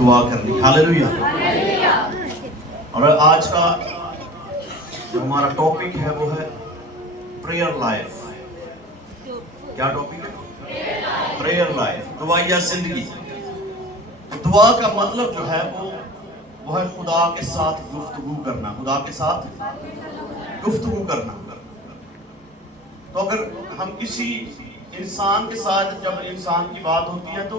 دعا کرنی. ہاللیلویا. اور آج کا جو ہمارا ٹاپک ہے وہ ہے پریئر لائف. کیا ٹاپک ہے؟ Prayer life. دعائیا زندگی. دعا کا مطلب جو ہے وہ ہے خدا کے ساتھ گفتگو کرنا. خدا کے ساتھ گفتگو کرنا. تو اگر ہم کسی انسان کے ساتھ جب انسان کی بات ہوتی ہے تو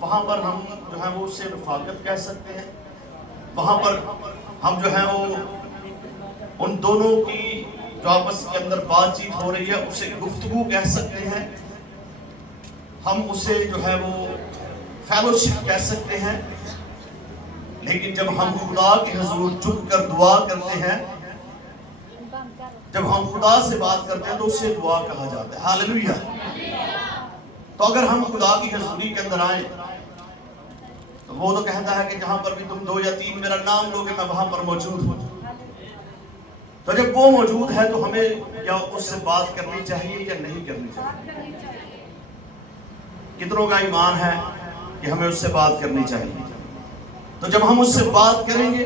وہاں پر ہم جو ہے وہ اس سے رفاقت کہہ سکتے ہیں. وہاں پر ہم جو ہے وہ ان دونوں کی جو آپس کے اندر بات چیت ہو رہی ہے اسے گفتگو کہہ سکتے ہیں. ہم اسے جو ہے وہ فیلوشپ کہہ سکتے ہیں. لیکن جب ہم خدا کے حضور جھک کر دعا کرتے ہیں، جب ہم خدا سے بات کرتے ہیں تو اسے دعا کہا جاتا ہے. ہاللیلویا. تو اگر ہم خدا کی حضوری کے اندر آئیں تو وہ تو کہتا ہے کہ جہاں پر بھی تم 2 یا 3 میرا نام لوگے میں وہاں پر موجود ہوں. تو جب وہ موجود ہے تو ہمیں یا اس سے بات کرنی چاہیے یا نہیں کرنی چاہیے؟ کتنوں کا ایمان ہے کہ ہمیں اس سے بات کرنی چاہیے؟ تو جب ہم اس سے بات کریں گے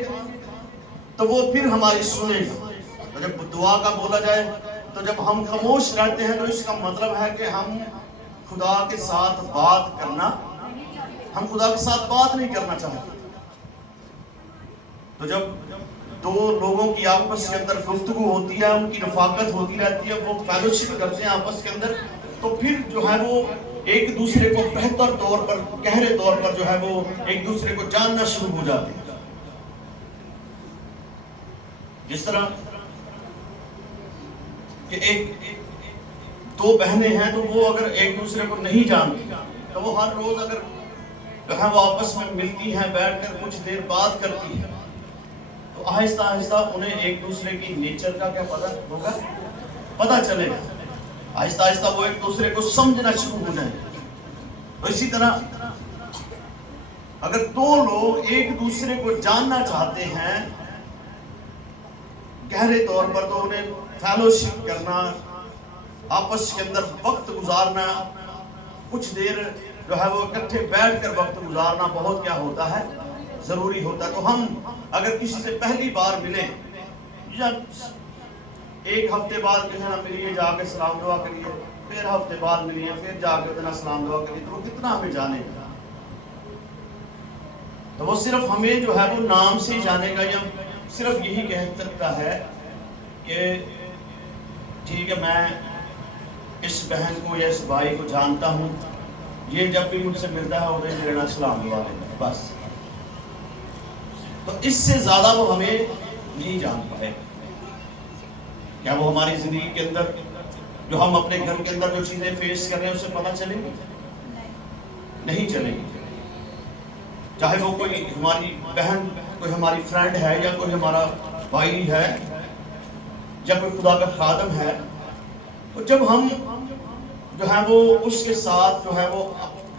تو وہ پھر ہماری سنے گا. تو جب دعا کا بولا جائے تو جب ہم خاموش رہتے ہیں تو اس کا مطلب ہے کہ ہم خدا کے ساتھ بات کرنا، ہم خدا کے ساتھ بات نہیں کرنا چاہتے. تو جب 2 لوگوں کی آپس کے اندر گفتگو ہوتی ہے، ان کی رفاقت ہوتی رہتی ہے، وہ فیلوشپ کرتے ہیں آپس کے اندر، تو پھر جو ہے وہ ایک دوسرے کو بہتر طور پر، گہرے طور پر جو ہے وہ ایک دوسرے کو جاننا شروع ہو جاتے ہیں. جس طرح کہ 2 بہنیں ہیں تو وہ اگر ایک دوسرے کو نہیں جانتی تو وہ ہر روز اگر جو ہے وہ آپس میں ملتی ہیں، بیٹھ کر کچھ دیر بات کرتی ہیں تو آہستہ آہستہ انہیں ایک دوسرے کی نیچر کا کیا پتہ ہوگا، پتہ چلے گا. آہستہ آہستہ وہ ایک دوسرے کو سمجھنا شروع ہو جائیں. تو اسی طرح اگر 2 لوگ ایک دوسرے کو جاننا چاہتے ہیں گہرے طور پر تو انہیں فیلوشپ کرنا، آپس کے اندر وقت گزارنا، کچھ دیر جو ہے وہ اکٹھے بیٹھ کر وقت گزارنا بہت کیا ہوتا ہے، ضروری ہوتا ہے. تو ہم اگر کسی سے پہلی بار ملیں یا 1 ہفتے بعد جو ہے نا ملیے، جا کے سلام دعا کریے، پھر ہفتے بعد ملیے، پھر جا کے اتنا سلام دعا کریے، تو وہ کتنا ہمیں جانے گا؟ تو وہ صرف ہمیں جو ہے وہ نام سے ہی جانے گا یا صرف یہی کہہ سکتا ہے کہ ٹھیک ہے میں اس بہن کو یا اس بھائی کو جانتا ہوں، یہ جب بھی مجھ سے ملتا ہے انہیں میرے نام سلام دعا دیتا ہے، بس. تو اس سے زیادہ وہ ہمیں نہیں جان پائے. کیا وہ ہماری زندگی کے اندر جو ہم اپنے گھر کے اندر جو چیزیں فیس کر رہے ہیں اسے پتہ چلیں گی؟ نہیں چلیں گی. چاہے وہ کوئی ہماری بہن، کوئی ہماری فرینڈ ہے، یا کوئی ہمارا بھائی ہے، یا کوئی خدا کا خادم ہے. تو جب ہم جو ہے وہ اس کے ساتھ جو ہے وہ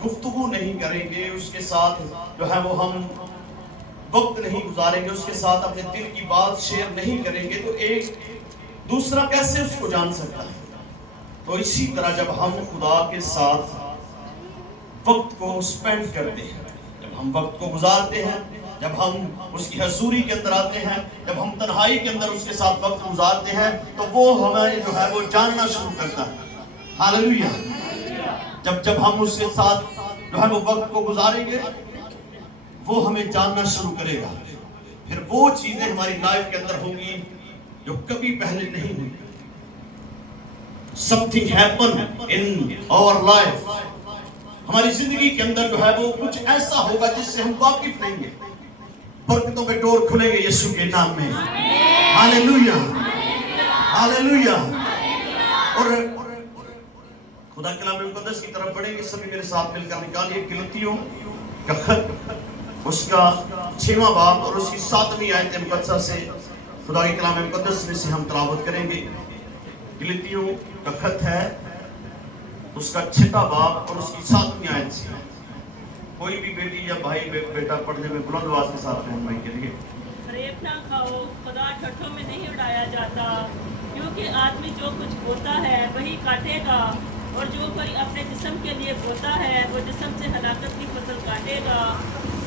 گفتگو نہیں کریں گے، اس کے ساتھ جو ہے وہ ہم وقت نہیں گزاریں گے، اس کے ساتھ اپنے دل کی بات شیئر نہیں کریں گے تو ایک دوسرا کیسے اس کو جان سکتا ہے؟ تو اسی طرح جب ہم خدا کے ساتھ وقت کو سپینڈ کرتے ہیں، جب ہم وقت کو گزارتے ہیں، جب ہم اس کی حضوری کے اندر آتے ہیں، جب ہم تنہائی کے اندر اس کے ساتھ وقت گزارتے ہیں تو وہ ہمیں جو ہے وہ جاننا شروع کرتا ہے. ہاللیلویا. جب ہم اس کے ساتھ جو ہے وہ وقت کو گزاریں گے وہ ہمیں جاننا شروع کرے گا. پھر وہ چیزیں ہماری لائف کے اندر ہوں گی جو کبھی پہلے نہیں ہوئی. Something happen in our life. ہماری زندگی کے اندر جو ہے وہ کچھ ایسا ہوگا جس سے ہم واقف نہیں ہیں. برکتوں کے ڈور کھلیں گے یسوع کے نام میں. ہاللیلویا. ہاللیلویا. اور خدا کلام مقدس کی طرف بڑھیں گے. سبھی میرے ساتھ مل کر نکالیے گلتیوں کا خط، اس کا 6واں باب اور اس کی 7ویں آیت مقدسہ سے خدا کے کلام مقدس میں سے ہم تلاوت کریں گے. گلتیوں کا خط ہے، اس کا 6واں باب اور اس کی 7ویں آیت سے. کوئی بھی بیٹی یا بھائی بیٹا پڑھنے میں بلند آواز کے ساتھ رہنمائی کے لیے. فریب نہ کھاؤ، خدا ٹھٹھوں میں نہیں اڑایا جاتا، کیونکہ آدمی جو کچھ بوتا ہے وہی کاٹے گا، اور جو کوئی اپنے جسم کے لیے بوتا ہے وہ جسم سے ہلاکت کی فصل کاٹے گا.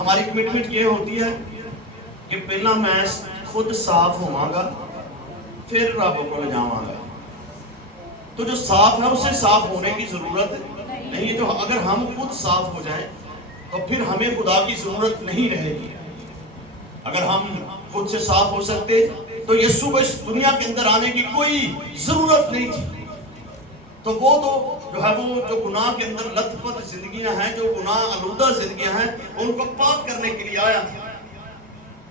ہماری کمٹمنٹ یہ ہوتی ہے کہ پہلا میں خود صاف ہوا گا پھر رب کو لے جاواں گا. تو جو صاف ہے اسے صاف ہونے کی ضرورت نہیں ہے. تو اگر ہم خود صاف ہو جائیں تو پھر ہمیں خدا کی ضرورت نہیں رہے گی. اگر ہم خود سے صاف ہو سکتے تو یسوع کو اس دنیا کے اندر آنے کی کوئی ضرورت نہیں تھی. تو وہ تو جو ہے وہ جو گناہ کے اندر لت پت زندگیاں ہیں, جو گناہ آلودہ زندگیاں ہیں, ان کو پاک کرنے کے لیے آیا تھا.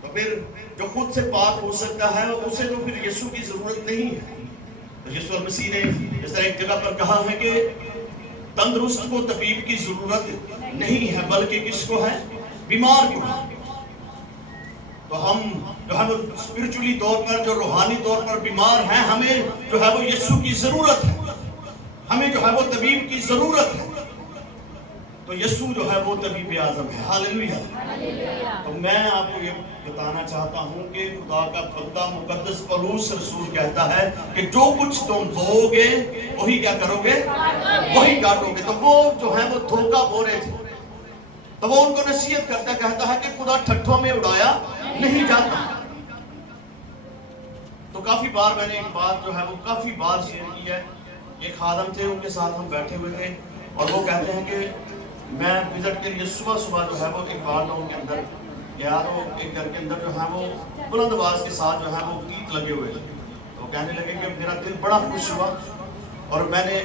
تو پھر جو خود سے پاک ہو سکتا ہے اسے تو پھر یسوع کی ضرورت نہیں ہے. تو یسوع مسیح نے اس طرح ایک جگہ پر کہا ہے کہ تندرست کو طبیب کی ضرورت نہیں ہے بلکہ کس کو ہے, بیمار کو. تو ہم جو ہے وہ اسپرچولی طور پر, جو روحانی طور پر بیمار ہیں, ہمیں جو ہے وہ یسوع کی ضرورت ہے, ہمیں جو ہے وہ طبیب کی ضرورت ہے. تو یسوع جو ہے وہ طبیب اعظم ہے. ہاللیلویہ. تو میں آپ کو یہ بتانا چاہتا ہوں کہ خدا کا بندہ مقدس پولس رسول کہتا ہے کہ جو کچھ تم بو گے وہی کیا کرو گے, وہی کاٹو گے. تو وہ جو ہے وہ دھوکہ بو رہے تھے, تو وہ ان کو نصیحت کرتا کہتا ہے کہ خدا ٹھٹھوں میں اڑایا نہیں جاتا. تو کافی بار میں نے ایک بات جو ہے وہ کافی بار شیئر کی ہے. ایک خادم تھے, ان کے ساتھ ہم بیٹھے ہوئے تھے اور وہ کہتے ہیں کہ میں وزٹ کے لیے صبح صبح جو ہے وہ ایک بار لوگوں کے اندر گیا, تو ایک گھر کے اندر جو ہے وہ بلند آواز کے ساتھ جو ہے وہ گیت لگے ہوئے تھے. تو کہنے لگے کہ میرا دل بڑا خوش ہوا اور میں نے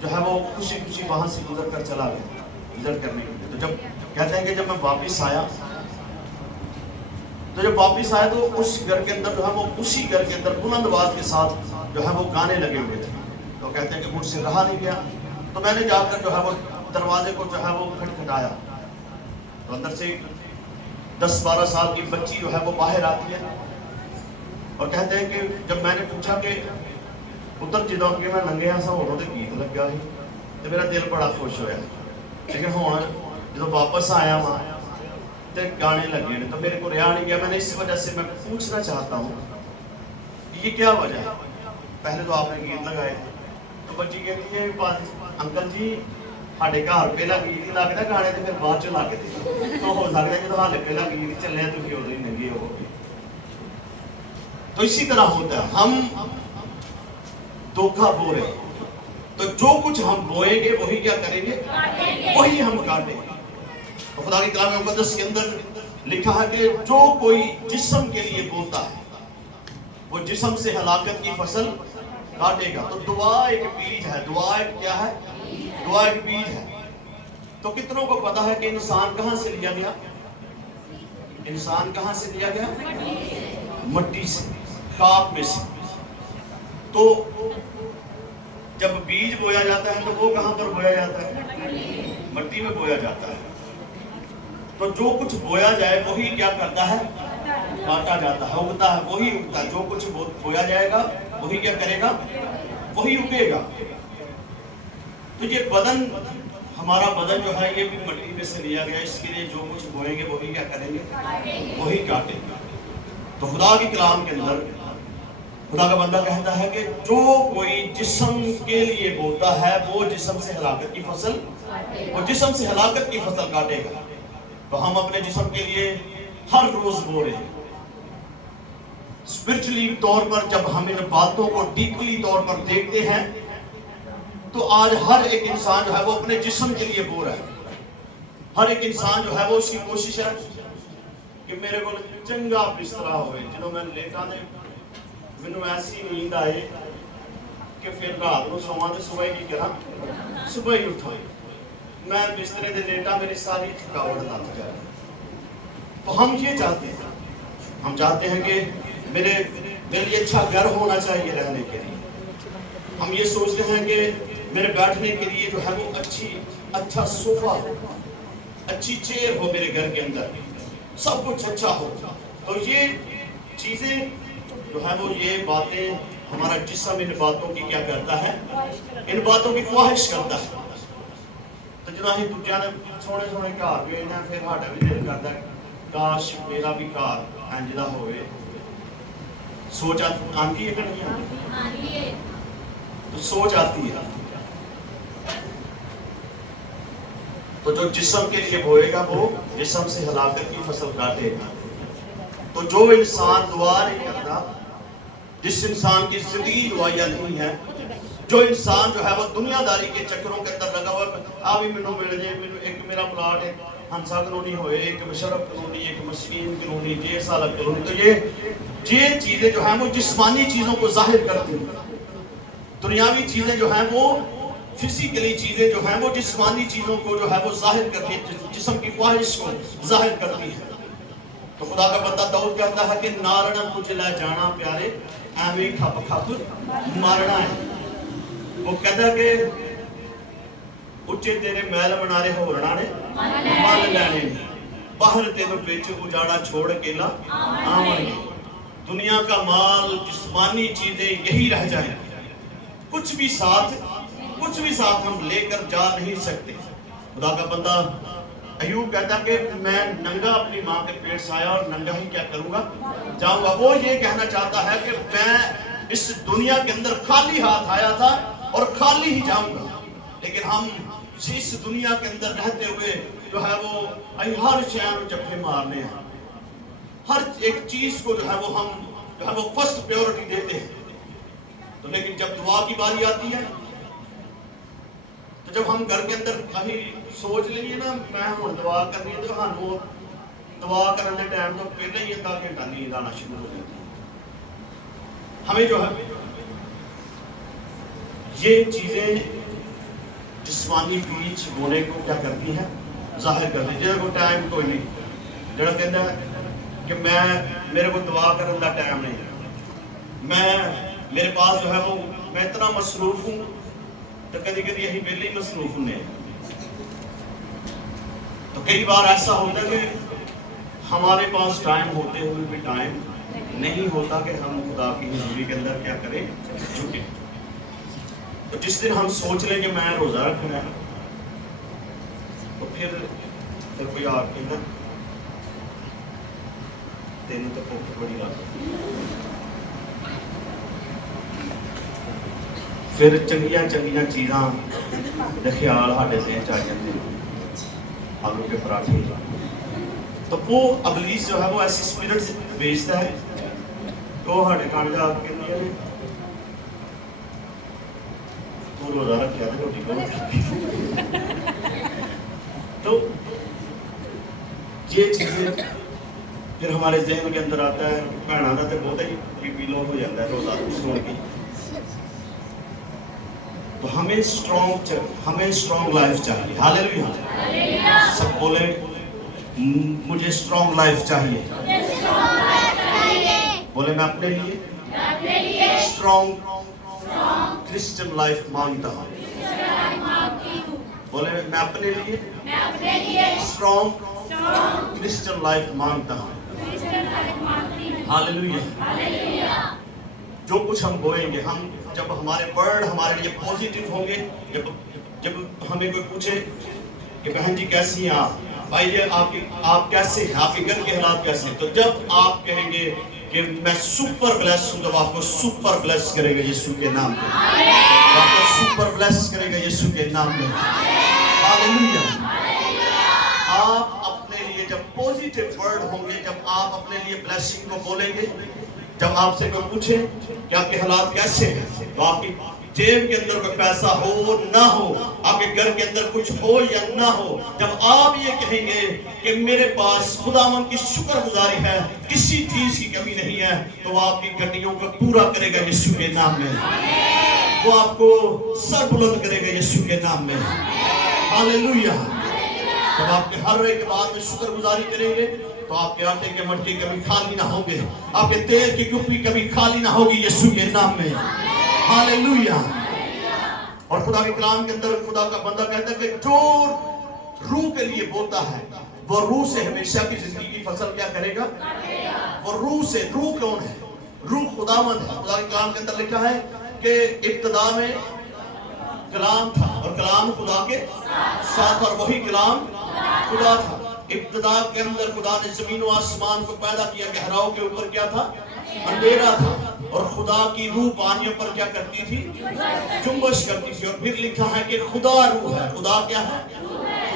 جو ہے وہ خوشی خوشی وہاں سے گزر کر چلا گیا وزٹ کرنے کے لیے. تو جب کہتے ہیں کہ جب میں واپس آیا تو اس گھر کے اندر جو ہے وہ اسی گھر کے اندر بلند آواز کے ساتھ جو ہے وہ گانے لگے ہوئے تھے. تو کہتے ہیں کہ مجھ سے رہا نہیں گیا, تو میں نے جا کر جو ہے وہ دروازے کو جو ہے وہ کھٹکھٹایا. تو اندر سے 10-12 سال کی بچی جو ہے وہ باہر آتی ہے اور کہتے ہیں کہ جب میں نے پوچھا کہ پتر جدوں کہ میں ننگے ہاں سا ہوں تو گیت لگ گیا ہے تو میرا دل بڑا خوش ہویا. لیکن ہوں جب واپس آیا وہاں تو گانے لگے تو میرے کو رہا نہیں گیا. میں نے اس وجہ سے میں پوچھنا چاہتا ہوں کہ یہ کیا وجہ ہے. پہلے تو آپ نے گیت لگائے تھے, تو بچی کہتی ہے انکل جی ہاڈے گھر پہلا گیت ہی لگتا گانے تو پھر بعد چ لگ گئے, تو ہو سکتا ہے جب ہالے پہلا گیت چلے تو پھر ادھر ہی ننگے ہو گئے. تو اسی طرح ہوتا ہے, ہم دھوکہ بو رہے, تو جو کچھ ہم بوئیں گے وہی کیا کریں گے, وہی ہم کاٹیں گے. تو خدا کی کلام مقدس کے اندر لکھا ہے کہ جو کوئی جسم کے لیے بوتا ہے وہ جسم سے ہلاکت کی فصل کاٹے گا. تو دعا ایک بیج ہے. دعا ایک کیا ہے, دعا ایک بیج ہے. تو کتنوں کو پتا ہے کہ انسان کہاں سے لیا گیا, انسان کہاں سے لیا گیا, مٹی سے, خاک میں سے. تو جب بیج بویا جاتا ہے تو وہ کہاں پر بویا جاتا ہے, مٹی میں بویا جاتا ہے. تو جو کچھ بویا جائے وہی کیا کرتا ہے, کاٹا جاتا ہے, اگتا ہے وہی اگتا ہے. جو کچھ بویا جائے گا وہی کیا کرے گا, وہی اگے گا. تو یہ بدن, ہمارا بدن جو ہے یہ بھی مٹی میں سے لیا گیا, اس کے لیے جو کچھ بوئیں گے وہی کیا کریں گے, وہی کاٹیں گے. تو خدا کی کلام کے اندر خدا کا بندہ کہتا ہے کہ جو کوئی جسم کے لیے بوتا ہے وہ جسم سے ہلاکت کی فصل, وہ جسم سے ہلاکت کی فصل کاٹے گا. تو ہم اپنے جسم کے لیے ہر روز بو رہے ہیں. اسپرچولی طور پر جب ہم ان باتوں کو ڈیپلی طور پر دیکھتے ہیں تو آج ہر ایک انسان جو ہے وہ اپنے جسم کے لیے بو رہا ہے. ہر ایک انسان جو ہے وہ اس کی کوشش ہے کہ میرے کو چنگا بستر ہوئے, جنہوں میں لیٹا نے مینوں ایسی نیند آئے کہ پھر رات کو سواں تے صبح کی کرا, صبح ہی اٹھا میں بسترے دے لیٹا, میری ساری تھکاوٹ لگ جائے. تو ہم یہ چاہتے ہیں, ہم چاہتے ہیں کہ میرے لیے اچھا گھر ہونا چاہیے رہنے کے لیے. ہم یہ سوچتے ہیں کہ میرے بیٹھنے کے لیے جو ہے وہ اچھا صوفہ ہو, اچھی چیئر ہو میرے گھر کے اندر, سب کچھ اچھا ہو. تو یہ چیزیں جو ہے وہ یہ باتیں ہمارا جسم ان باتوں کی کیا کرتا ہے, ان باتوں کی خواہش کرتا ہے. تو جنہاں ہی دوجیاں نے سونے سونے گھر بھی ہوئے پھر ہاڈا بھی دل کرتا ہے کاش میرا بھی گھر انج دا ہوئے. سوچ آتی ہے کہ نہیں آتی, تو سوچ آتی ہے. تو جو جسم کے لیے بوئے گا وہ جسم سے ہلاکت کی فصل کاٹے گا. تو جو انسان دعا نہیں کرتا، جس انسان کی زندگی دعائیہ نہیں ہے، جو انسان جو ہے وہ دنیا داری کے چکروں کے اندر لگا ہوا ہے، آوی منو مل جائے، ایک میرا پلاٹ ہے ہنسا کلونی ہوئے، ایک مشرف کلونی، ایک مسکین کلونی، جے سالک کلونی. تو یہ چیزیں جو ہیں وہ جسمانی چیزوں کو ظاہر کرتی ہیں. دنیاوی چیزیں جو ہیں وہ فزیکلی چیزیں جو ہیں وہ جسمانی چیزوں کو جو ہے وہ ظاہر کرتی ہیں، جسم کی خواہش کو ظاہر کرتی ہیں. تو خدا کا بندہ داؤد کہتا ہے کہ نارنا مجھے لے جانا پیارے، ایویں کھپ کھپ مارنا ہے. وہ کہتا کہ اچھے تیرے محل منارے ہورنا نے مل لینے نے، باہر تینوں بیچ اجاڑا چھوڑ کے لا آمن گے. دنیا کا مال، جسمانی چیزیں یہی رہ جائیں، کچھ بھی ساتھ ہم لے کر جا نہیں سکتے. خدا کا بندہ ایوب کہتا کہ میں ننگا اپنی ماں کے پیٹ سے آیا اور ننگا ہی کیا کروں گا جاؤں گا. وہ یہ کہنا چاہتا ہے کہ میں اس دنیا کے اندر خالی ہاتھ آیا تھا اور خالی ہی جاؤں گا. لیکن ہم اس دنیا کے اندر رہتے ہوئے جو ہے وہ ہر شہر جبھے مارنے ہیں، ہر ایک چیز کو جو ہے وہ ہم جو ہے وہ فرسٹ پیورٹی دیتے ہیں. تو لیکن جب دعا کی باری آتی ہے، تو جب ہم گھر کے اندر کہیں سوچ لیں نا میں ہوں دعا کرنی ہے، تو ہم دعا کرنے ٹائم تو پہلے ہی ادھا گھنٹہ نیند آنا شروع ہو جاتی ہے. ہمیں جو ہے یہ چیزیں جسمانی بیچ ہونے کو کیا کرتی ہیں، ظاہر کرتی ہیں. جیسے کوئی ٹائم کوئی نہیں جڑا کہتا ہے کہ میرے کو دعا کرنے کا ٹائم نہیں ہے، میرے پاس جو ہے وہ میں اتنا مصروف ہوں. تو کدی کدی یہی پہلے ہی مصروف ہونے ہیں. تو کئی بار ایسا ہوتا ہے کہ ہمارے پاس ٹائم ہوتے ہوئے بھی ٹائم نہیں ہوتا کہ ہم خدا کی حضوری کے اندر کیا کریں، جھکیں. تو جس دن ہم سوچ لیں کہ میں روزہ رکھنا ہے، تو پھر کوئی آپ کے اندر تینوں تو بہت بڑی بات ہے. پھر چنگیاں چیزاں دے خیال ہاڈے ذہن چ آ جاندے، آلو کے پراٹھے. تو وہ ابلیس جو ہے وہ ایسی اسپرٹ بھیجتا ہے کہ وہ ہاڈے کان جا کے کہندی ہے تو روزہ رکھیا تے روٹی کھاؤ. تو یہ چیزیں پھر ہمارے ذہن کے اندر آتا ہے. بہنوں کا تو بہت ہی بی لو ہو جاتا ہے روزہ سن کے. تو ہمیں اسٹرانگ لائف چاہیے. ہاللیلویہ. سب بولیں مجھے اسٹرانگ لائف چاہیے. بولے میں اپنے لیے اسٹرانگ کرسچن لائف مانگتا ہوں. بولے میں اپنے لیے اسٹرانگ کرسچن لائف مانگتا ہوں. ہاللیلویہ. جو کچھ ہم بوئیں گے، ہم جب ہمارے ورڈ ہمارے لیے پوزیٹیو ہوں گے، جب ہمیں کوئی پوچھے کہ بہن جی کیسی ہیں آپ، بھائی آپ کیسے ہیں، آپ کے گھر کے حالات کیسے ہیں، تو جب آپ کہیں گے کہ میں سپر بلیس ہوں، تو آپ کو سپر بلیس کرے گا یسوع کے نام میں. آپ کو سپر بلیس کرے گا یسوع کے نام میں. ہاللیلویہ. آپ اپنے لیے جب پوزیٹیو ورڈ ہوں گے، جب آپ اپنے لیے بلیسنگ کو بولیں گے، جب آپ سے کوئی پوچھے کہ آپ کے حالات کیسے ہیں، تو آپ کی جیب کے اندر کوئی پیسہ ہو نہ ہو، آپ کے گھر کے اندر کچھ ہو یا نہ ہو، جب آپ یہ کہیں گے کہ میرے پاس خداوند کی شکر گزاری ہے، کسی چیز کی کمی نہیں ہے، تو وہ آپ کی گھٹیوں کو پورا کرے گا یسوع کے نام میں. وہ آپ کو سر بلند کرے گا یسوع کے نام میں. ہاللیلویہ. جب آپ کے ہر ایک بات میں شکر گزاری کریں گے، تو آپ کے آٹے کے مٹکے کبھی خالی نہ ہوں گے، آپ کے تیل کی کپڑی کبھی خالی نہ ہوگی یسوع کے نام میں. ہاللیلویہ. اور خدا کے کلام کے اندر خدا کا بندہ کہتا ہے کہ جو روح کے لیے بوتا ہے وہ روح سے ہمیشہ کی زندگی کی فصل کیا کرے گا. وہ روح سے. روح کون ہے؟ روح خداوند ہے. خدا کے کلام کے اندر لکھا ہے کہ ابتدا میں کلام تھا اور کلام خدا کے ساتھ، اور وہی کلام خدا تھا. ابتدا کے اندر خدا نے زمین و آسمان کو پیدا کیا. گہراؤں کے اوپر کیا تھا؟ اندھیرا تھا. اور خدا کی روح پانیوں پر کیا کرتی تھی؟ جنبش کرتی تھی. اور پھر لکھا ہے کہ خدا روح ہے. خدا کیا ہے؟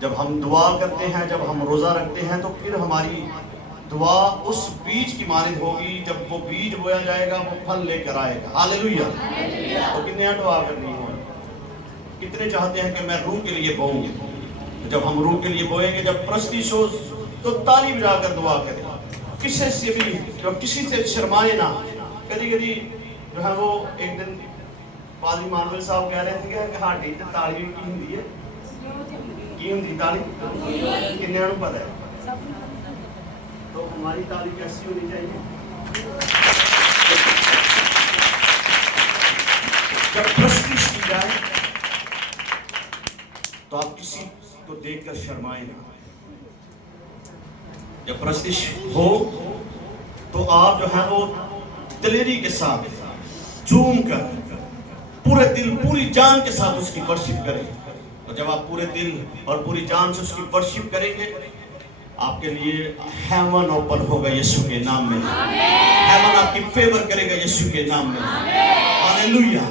جب ہم دعا کرتے ہیں، جب ہم روزہ رکھتے ہیں، تو پھر ہماری دعا اس بیج کی مانند ہوگی. جب وہ بیج بویا جائے گا وہ پھل لے کر آئے گا. ہاللیلویہ. تو کتنے ہیں دعا کرنی ہے؟ کتنے چاہتے ہیں کہ میں روح کے لیے بوؤں گی؟ جب ہم روح کے لیے بوئیں گے، جب پرستش ہو تو تالی بجا کر دعا کریں. کسی سے بھی کسی سے شرمائے نہ. کبھی کبھی جو ہے وہ ایک دن پادری مانویل صاحب کہہ رہے تھے کہ ہاں ٹھیک ہے تالی کی ہوندی ہے کی ہوندی تالی کنیاں نوں پتہ ہے. تو ہماری تالی کیسی ہونی چاہیے؟ جب پرستش کی جائے تو آپ کسی کو دیکھ کر شرمائیں نہ. جب پرستش ہو تو آپ جو ہے وہ دلیری کے ساتھ جھوم کر پورے دل پوری جان کے ساتھ اس کی ورشپ کریں. اور جب آپ پورے دل اور پوری جان سے اس کی ورشپ کریں گے، آپ کے لیے ہیون اوپن ہوگا یسوع کے نام میں. ہیون آپ کی فیور کرے گا یسوع کے نام میں. ہاللیلویہ.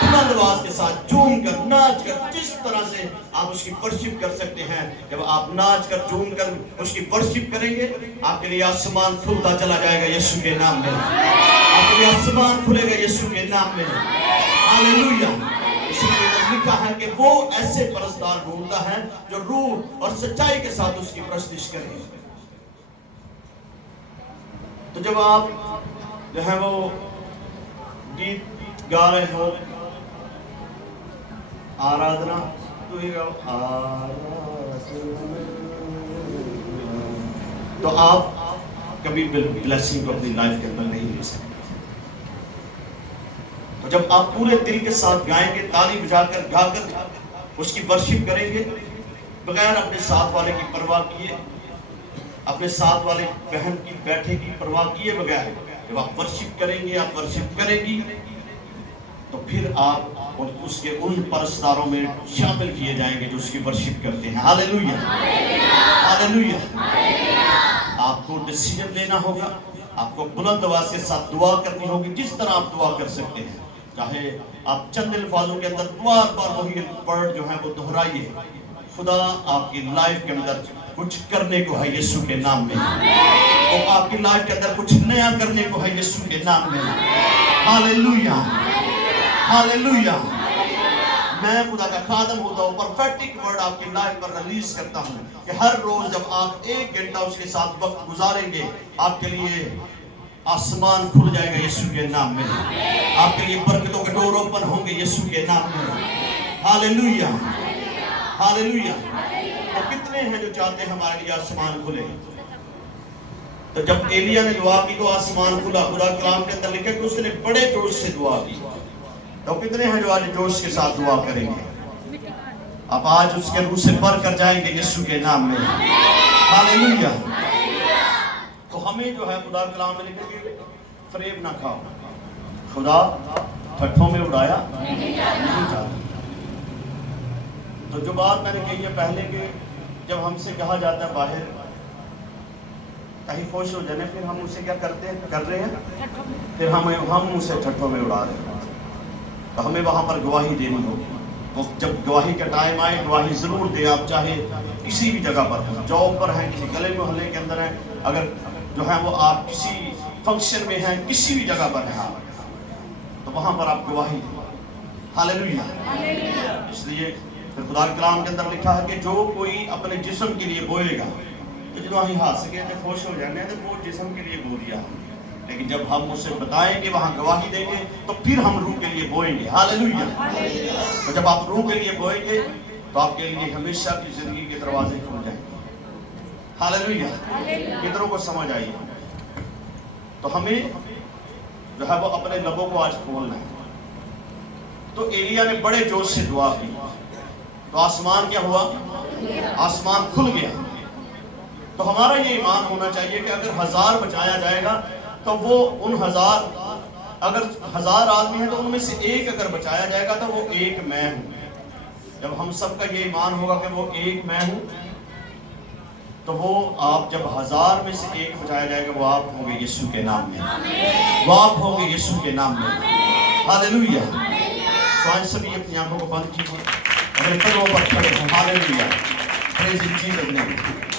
بلند آواز کے ساتھ جھوم کر ناچ کر جس طرح سے آپ اس کی ورشپ کر سکتے ہیں. جب آپ ناچ کر جھوم کر اس کی ورشپ کریں گے، آپ کے لیے آسمان کھلتا چلا جائے گا یسوع کے نام میں. آپ کے لیے آسمان کھلے گا یسوع کے نام میں. ہاللیلویہ. اسی لیے لکھا ہے کہ وہ ایسے پرستار ڈھونڈتا ہے جو روح اور سچائی کے ساتھ اس کی پرستش کریں. تو جب آپ جو ہے وہ گیت گا رہے ہو، آرادنا تو ہی گاؤ تو آپ کبھی بلیسنگ کو اپنی لائف کے اندر نہیں لے سکتے. تو جب آپ پورے دل کے ساتھ گائیں گے، تالی بجا کر گا کر اس کی ورشپ کریں گے، بغیر اپنے ساتھ والے کی پرواہ کیے، اپنے ساتھ والے بہن کی بیٹھے کی پرواہ کیے بغیر جب آپ ورشپ کریں گے، آپ ورشپ کریں گی، تو پھر آپ اس کے ان پرستاروں میں شامل کیے جائیں گے جو اس کی ورشپ کرتے ہیں. ہاللیلویہ. ہاللیلویہ. آپ کو ڈیسیژن لینا ہوگا. آپ کو بلند آواز کے ساتھ دعا کرنی ہوگی جس طرح آپ دعا کر سکتے ہیں. چاہے آپ چند الفاظوں کے اندر بار بار وہی ورڈ جو ہے وہ دہرائیے. خدا آپ کی لائف کے اندر کچھ کرنے کو ہے یسوع کے نام میں. وہ آپ کی لائف کے اندر کچھ نیا کرنے کو ہے یسوع کے نام میں. ہاللیلویہ. ہاللیلویہ. میں خدا کا خادم ہوتا ہوں، پروفیٹک ورڈ آپ کی لائف پر ریلیز کرتا ہوں کہ ہر روز جب آپ 1 گھنٹہ اس کے ساتھ وقت گزاریں گے، آپ کے لیے آسمان کھل جائے گا یسوع کے نام میں. آپ کے لیے برکتوں کے ڈور اوپن ہوں گے یسوع کے نام میں. ہاللیلویہ. ہاللیلویہ. تو کتنے ہیں جو چاہتے ہیں ہمارے لیے آسمان کھلے؟ تو جب ایلیا نے دعا کی تو آسمان کھلا. خدا کلام کے اندر لکھا کہ اس نے بڑے جوش سے دعا کی. تو کتنے ہیں جو آج جوش کے ساتھ دعا کریں گے؟ آپ آج اس کے روح سے بھر کر جائیں گے یسوع کے نام میں. ہاللیلویہ. تو ہمیں جو ہے خدا کلام میں لکھا کہ فریب نہ کھاؤ. خدا ٹھٹھوں میں اڑایا نہیں جاتا. تو جو بات میں نے کہی ہے پہلے کہ جب ہم سے کہا جاتا ہے باہر کہیں خوش ہو جانے، پھر ہم اسے کیا کرتے ہیں کر رہے ہیں، پھر ہم اسے ٹھٹھوں میں اڑا رہے ہیں. تو ہمیں وہاں پر گواہی دینی ہوگی. وہ جب گواہی کا ٹائم آئے گواہی ضرور دے. آپ چاہے کسی بھی جگہ پر ہیں، جاب پر ہیں، کسی گلے محلے کے اندر ہیں، اگر جو ہے وہ آپ کسی فنکشن میں ہیں، کسی بھی جگہ پر ہیں آپ، تو وہاں پر آپ گواہی دیں. ہاللیلویہ. اس لیے پھر خدا کے کلام کے اندر لکھا ہے کہ جو کوئی اپنے جسم کے لیے بوئے گا، تو جب ہم ہاتھ سے کہتے ہیں خوش ہو جانے ہیں تو وہ جسم کے لیے بو دیا. لیکن جب ہم اسے بتائیں گے، وہاں گواہی دیں گے، تو پھر ہم روح کے لیے بوئیں گے. ہاللیلویہ. اور جب آپ روح کے لیے بوئیں گے تو آپ کے لیے ہمیشہ کی زندگی کے دروازے کھل جائیں گے. ہاللیلویہ. کتنوں کو سمجھ آئی؟ تو ہمیں جو ہے وہ اپنے لبوں کو آج کھولنا ہے. تو ایلیا نے بڑے جوش سے دعا کی تو آسمان کیا ہوا؟ آسمان کھل گیا. تو ہمارا یہ ایمان ہونا چاہیے کہ اگر 1000 بچایا جائے گا تو وہ ان 1000 اگر 1000 آدمی ہیں تو ان میں سے ایک اگر بچایا جائے گا تو وہ ایک میں ہوں. جب ہم سب کا یہ ایمان ہوگا کہ وہ ایک میں ہوں، تو وہ آپ جب 1000 میں سے ایک بچایا جائے گا وہ آپ ہوں گے یسوع کے نام میں. وہ آپ ہوں گے یسوع کے نام میں. ہاللیلویہ. تو آج سبھی اپنی آنکھوں کو بند کیجیے، اپنے قدموں پر کھڑے ہوں. ہاللیلویہ. Praise in Jesus' name.